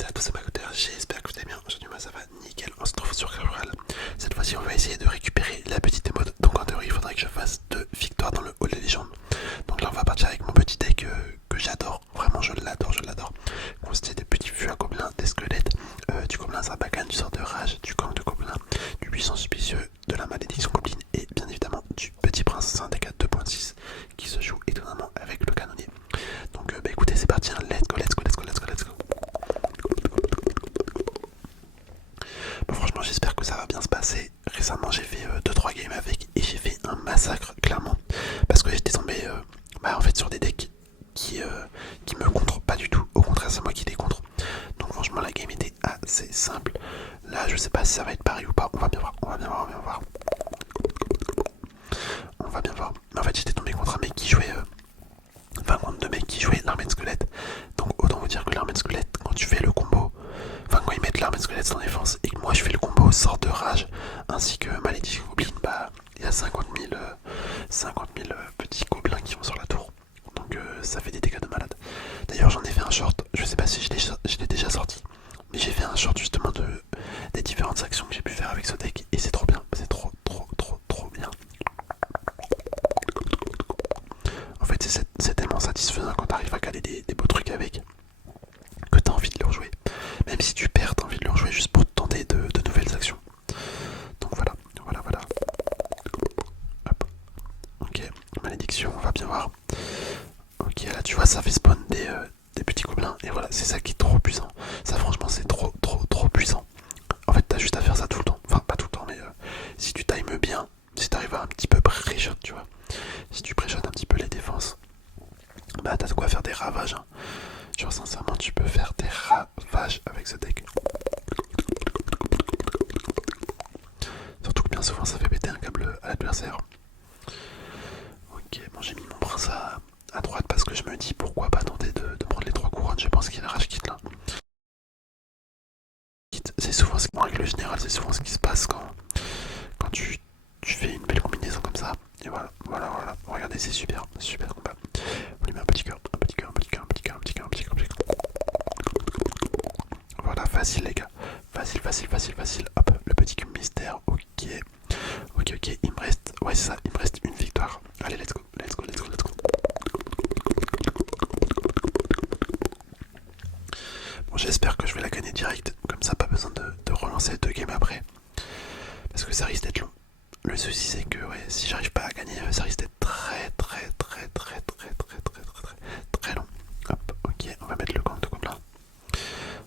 c'est à tous ces macoteurs, j'espère que vous allez bien. Aujourd'hui moi ça va nickel, on se trouve sur Clash Royale. Cette fois-ci on va essayer de récupérer la petite émote. Donc en théorie il faudrait que je fasse 2 victoires dans le hall des légendes. Donc là on va partir avec mon petit deck que j'adore, vraiment je l'adore, je l'adore. Constitué des petits fûts à gobelins, des squelettes, du gobelin Zarbacan, du sort de rage, du gang de gobelins, du buisson suspicieux, de la malédiction gobeline et bien évidemment du petit prince. C'est un deck à 2.6 qui se joue étonnamment avec le canonnier. Donc bah écoutez c'est parti, hein. Let's go, let's go, let's go, let's go, let's go. Bon, franchement j'espère que ça va bien se passer. Récemment j'ai fait 2-3 games avec et j'ai fait un massacre clairement. Parce que j'étais tombé en fait sur des decks qui me contrent pas du tout. Au contraire c'est moi qui les contre. Donc franchement la game était assez simple. Là je sais pas si ça va être pareil ou pas. On va bien voir, on va bien voir, on va bien voir. On va bien voir. Mais en fait j'étais tombé contre un mec qui jouait... enfin contre deux mecs qui jouaient l'armée de squelette. Donc autant vous dire que l'armée de squelette, quand tu fais le combo, enfin quand ils mettent l'armée de squelette sans défense et que moi je fais le combo sort de rage ainsi que malédiction gobeline, bah il y a 50 000 petits gobelins qui vont sur la tour. Donc ça fait des dégâts de malade. D'ailleurs j'en ai fait un short, je sais pas si je l'ai déjà sorti, mais j'ai fait un short justement des différentes actions que j'ai pu faire avec ce deck et c'est trop bien, c'est trop bien. En fait c'est tellement satisfaisant quand t'arrives à caler des beaux trucs avec que t'as envie de le rejouer. Même si tu perds, t'as envie de le rejouer juste pour tenter de nouvelles actions. Donc voilà, voilà, voilà. Hop. Ok, malédiction, on va bien voir. Ok, là tu vois, ça fait spawn des petits gobelins. Et voilà, c'est ça qui est trop puissant. Ça, franchement, c'est trop puissant. En fait, t'as juste à faire ça tout le temps. Enfin, pas tout le temps, mais si tu times bien, si t'arrives à un petit peu pré-shot, tu vois. Si tu pré-shot un petit peu les défenses, bah t'as de quoi faire des ravages. Hein. Genre, sincèrement, tu peux faire des ravages avec ce deck. Surtout que bien souvent, ça fait péter un câble à l'adversaire. Ok, bon, j'ai mis mon prince à droite parce que je me dis pourquoi pas tenter de prendre les 3 couronnes. Je pense qu'il a rage quitte là. C'est souvent ce qui, en règle générale, c'est souvent ce qui se passe quand tu fais une belle combinaison comme ça. Et voilà, voilà, voilà. Regardez, c'est super, super combat. On lui met un petit cœur, un petit cœur, un petit cœur, un petit cœur, un petit cœur, un petit cœur, un petit cœur. Voilà, facile les gars. Facile, facile, facile, facile. Hop, le petit cube mystère. Ok. Ok, ok. Il me reste. Ouais, c'est ça. Il me reste une victoire. Allez, let's go. Let's go, let's go, let's go. Bon, j'espère que je vais la gagner direct. Comme ça, pas besoin de relancer 2 games après. Parce que ça risque d'être long. Le souci, c'est que ouais, si j'arrive pas à gagner, ça risque d'être très long. Hop, ok. On va mettre le gang de gobelins.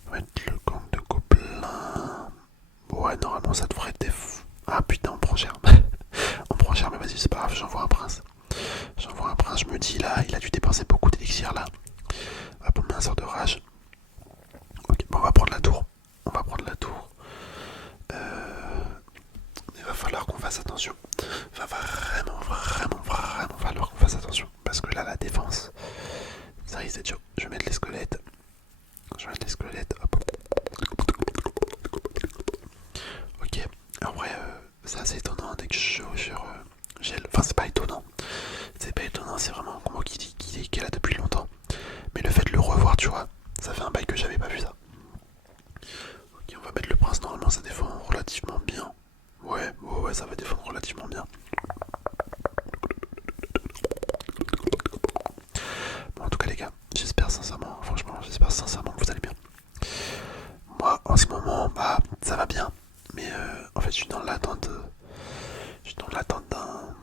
On va mettre le gang de gobelins. Ouais, normalement, ça devrait être des... Ah putain, on prend cher. On prend cher, mais vas-y, c'est pas grave, j'envoie un prince. J'envoie un prince, je me dis là, il a dû dépenser beaucoup d'élixir là. Hop, on met un sort de rage. Ok, bon, on va prendre la tour. On va prendre la tour. Il va falloir qu'on fasse attention. Va vraiment falloir qu'on fasse attention. Parce que là, la défense, ça risque d'être chaud. Je vais mettre les squelettes. Je vais mettre les squelettes. Hop. Ok. En vrai, c'est assez étonnant dès que je joue sur gel. Enfin, c'est pas étonnant. C'est pas étonnant, c'est vraiment un combo qui est là depuis longtemps. Mais le fait de le revoir, tu vois, ça fait un bail que j'avais pas vu ça. Ok, on va mettre le prince, normalement ça défend relativement bien. Ouais, ça va défendre relativement bien. Bon, en tout cas les gars, j'espère sincèrement, franchement, j'espère sincèrement que vous allez bien. Moi, en ce moment, bah, ça va bien. Mais en fait, je suis dans l'attente d'un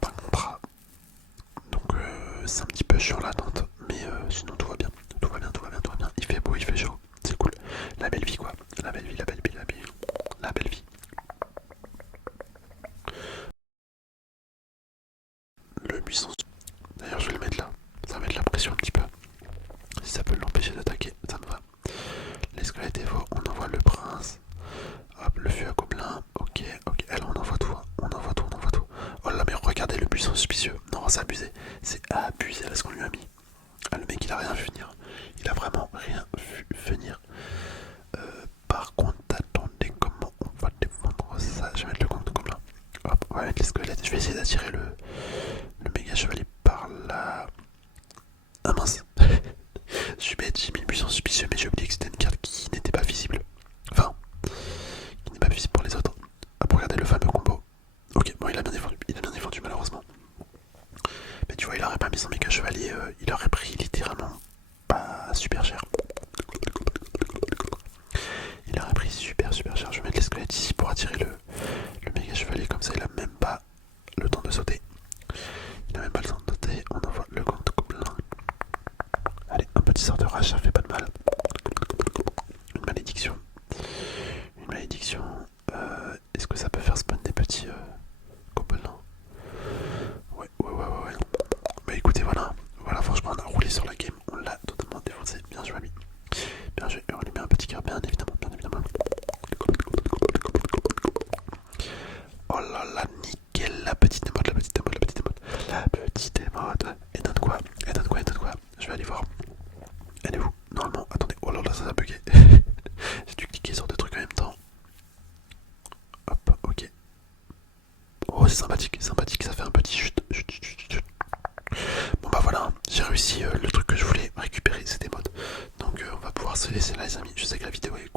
contrat. Donc c'est un petit peu chiant l'attente, mais sinon tout va bien. Tout va bien, tout va bien, tout va bien. Il fait beau, il fait chaud, c'est cool. La belle vie quoi. La belle vie, la belle vie, la belle vie. La belle vie. Le buisson. D'ailleurs je vais le mettre là. Ça va mettre la pression un petit peu. Si ça peut l'empêcher d'attaquer, ça me va. Les squelettes et on envoie le prince. Hop, le feu à gobelin. Ok, ok. Alors on envoie tout, hein. On envoie tout, on envoie tout. Oh là mais regardez le buisson suspicieux. Non, c'est abusé. C'est abusé là ce qu'on lui a mis. Ah, le mec il a rien vu venir. Il a vraiment rien vu venir. Par contre, attendez comment on va défendre ça. Je vais mettre le gang de gobelins. Hop, on va mettre les squelettes. Je vais essayer d'attirer le méga chevalier par là. Ah mince. Je suis bête, j'ai mis le buisson suspicieux, mais j'ai oublié que c'était une carte qui n'était Bien joué, on lui met un petit cœur, bien évidemment, bien évidemment. Oh là là, nickel, la petite émote, la petite émote, la petite émote. La petite émote. Et donne quoi? Et donne quoi? Et donne quoi? Je vais aller voir. Elle est où? Normalement, attendez, oh là là, ça a bugué. J'ai dû cliquer sur deux trucs en même temps. Hop, ok. Oh, c'est sympathique, sympathique, ça fait un petit chute, chute, chute, chute, chute. Bon bah voilà, j'ai réussi le truc que je voulais récupérer, c'était mode. Donc on va pouvoir se laisser là les amis. Je sais que la vidéo est